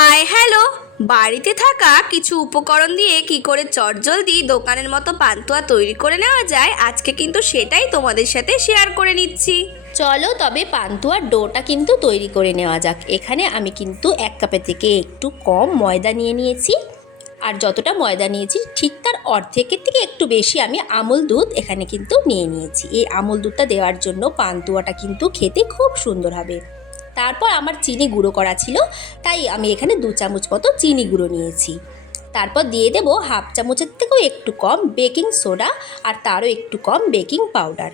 Hi hello, বাড়িতে থাকা কিছু উপকরণ দিয়ে কি করে চটজলদি দোকানের মতো পান্তুয়া তৈরি করে নেওয়া যায়, আজকে কিন্তু সেটাই তোমাদের সাথে শেয়ার করে নিচ্ছি। চলো তবে পান্তুয়ার ডোটা কিন্তু তৈরি করে নেওয়া যাক। এখানে আমি কিন্তু 1 কাপের থেকে একটু কম ময়দা নিয়ে নিয়েছি, আর যতটা ময়দা নিয়েছি ঠিক তার অর্ধেকের থেকে একটু বেশি আমি আমুল দুধ এখানে কিন্তু নিয়ে নিয়েছি। এই আমুল দুধটা দেওয়ার জন্য পান্তুয়াটা কিন্তু খেতে খুব সুন্দর হবে। তারপর আমার চিনি গুঁড়ো করা ছিল, তাই আমি এখানে 2 চামচ মতো চিনি গুঁড়ো নিয়েছি। তারপর দিয়ে দেব হাফ চামচের থেকেও একটু কম বেকিং সোডা, আর তারও একটু কম বেকিং পাউডার।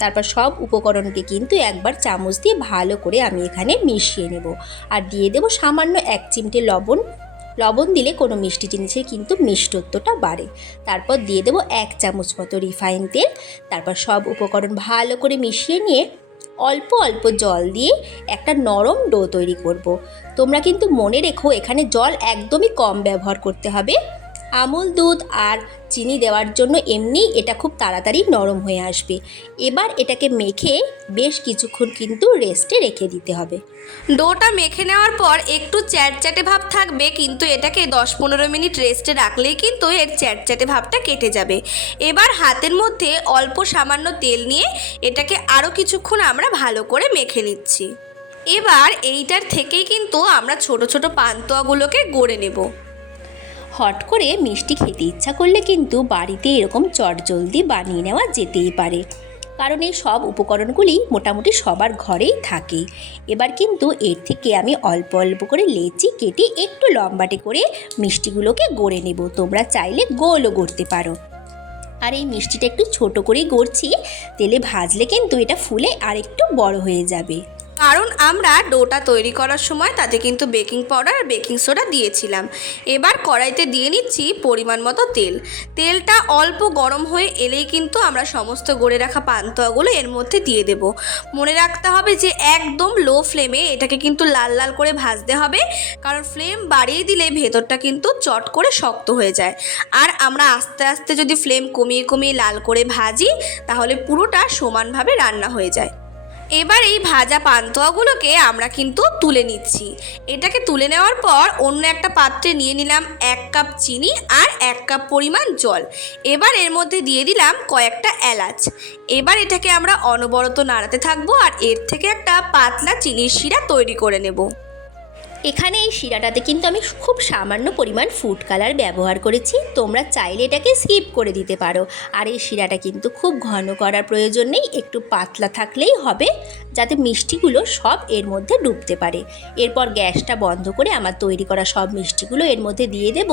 তারপর সব উপকরণকে কিন্তু একবার চামচ দিয়ে ভালো করে আমি এখানে মিশিয়ে নেব। আর দিয়ে দেব সামান্য 1 চিমটে লবণ। লবণ দিলে কোনো মিষ্টি জিনিসের কিন্তু মিষ্টত্বটা বাড়ে। তারপর দিয়ে দেব 1 চামচ মতো রিফাইন তেল। তারপর সব উপকরণ ভালো করে মিশিয়ে নিয়ে অল্প অল্প জল দিয়ে একটা নরম ডো তৈরি করব। তোমরা কিন্তু মনে রেখো এখানে জল একদমই কম ব্যবহার করতে হবে। আমুল দুধ আর চিনি দেওয়ার জন্য এমনিই এটা খুব তাড়াতাড়ি নরম হয়ে আসবে। এবার এটাকে মেখে বেশ কিছুক্ষণ কিন্তু রেস্টে রেখে দিতে হবে। ডোটা মেখে নেওয়ার পর একটু চ্যাটচ্যাটে ভাব থাকবে, কিন্তু এটাকে 10-15 মিনিট রেস্টে রাখলেই কিন্তু এর চ্যাটচ্যাটে ভাবটা কেটে যাবে। এবার হাতের মধ্যে অল্প সামান্য তেল নিয়ে এটাকে আরও কিছুক্ষণ আমরা ভালো করে মেখে নিচ্ছি। এবার এইটার থেকেই কিন্তু আমরা ছোট ছোট পান্তুয়াগুলোকে গড়ে নেব। হট করে মিষ্টি খেতে ইচ্ছা করলে কিন্তু বাড়িতে এরকম চটজলদি বানিয়ে নেওয়া যেতেই পারে, কারণ এই সব উপকরণগুলি মোটামুটি সবার ঘরেই থাকে। এবার কিন্তু এর থেকে আমি অল্প অল্প করে লেচি কেটে একটু লম্বাটে করে মিষ্টিগুলোকে গড়ে নেব। তোমরা চাইলে গোলও গড়তে পারো। আর এই মিষ্টিটা একটু ছোট করেই গড়ছি, তেলে ভাজলে কিন্তু এটা ফুলে আর একটু বড় হয়ে যাবে। কারণ আমরা ডোটা তৈরি করার সময় তাতে কিন্তু বেকিং পাউডার আর বেকিং সোডা দিয়েছিলাম। এবার কড়াইতে দিয়ে নিচ্ছি পরিমাণ মতো তেল। তেলটা অল্প গরম হয়ে এলেই কিন্তু আমরা সমস্ত গড়ে রাখা পান্তুয়াগুলো এর মধ্যে দিয়ে দেব। মনে রাখতে হবে যে একদম লো ফ্লেমে এটাকে কিন্তু লাল লাল করে ভাজতে হবে, কারণ ফ্লেম বাড়িয়ে দিলে ভেতরটা কিন্তু চট করে শক্ত হয়ে যায়। আর আমরা আস্তে আস্তে যদি ফ্লেম কমিয়ে কমিয়ে লাল করে ভাজি, তাহলে পুরোটা সমানভাবে রান্না হয়ে যায়। এবার এই ভাজা পান্তুয়াগুলোকে আমরা কিন্তু তুলে নিচ্ছি। এটাকে তুলে নেওয়ার পর অন্য একটা পাত্রে নিয়ে নিলাম 1 কাপ চিনি আর 1 কাপ পরিমাণ জল। এবার এর মধ্যে দিয়ে দিলাম কয়েকটা এলাচ। এবার এটাকে আমরা অনবরত নাড়াতে থাকবো আর এর থেকে একটা পাতলা চিনির শিরা তৈরি করে নেব। এখানে এই শিরাটাতে কিন্তু আমি খুব সামান্য পরিমাণ ফুড কালার ব্যবহার করেছি। তোমরা চাইলে এটাকে স্কিপ করে দিতে পারো। আর এই শিরাটা কিন্তু খুব ঘন করার প্রয়োজন নেই, একটু পাতলা থাকলেই হবে, যাতে মিষ্টিগুলো সব এর মধ্যে ডুবতে পারে। এরপর গ্যাসটা বন্ধ করে আমার তৈরি করা সব মিষ্টিগুলো এর মধ্যে দিয়ে দেব,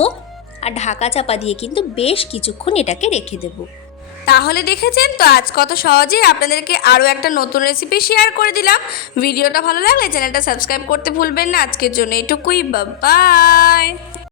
আর ঢাকা চাপা দিয়ে কিন্তু বেশ কিছুক্ষণ এটাকে রেখে দেবো। তাহলে দেখেছেন তো, আজ কত সহজেই আপনাদেরকে আরও একটা নতুন রেসিপি শেয়ার করে দিলাম। ভিডিওটা ভালো লাগলে চ্যানেলটা সাবস্ক্রাইব করতে ভুলবেন না। আজকের জন্য এটুকুই, বাই।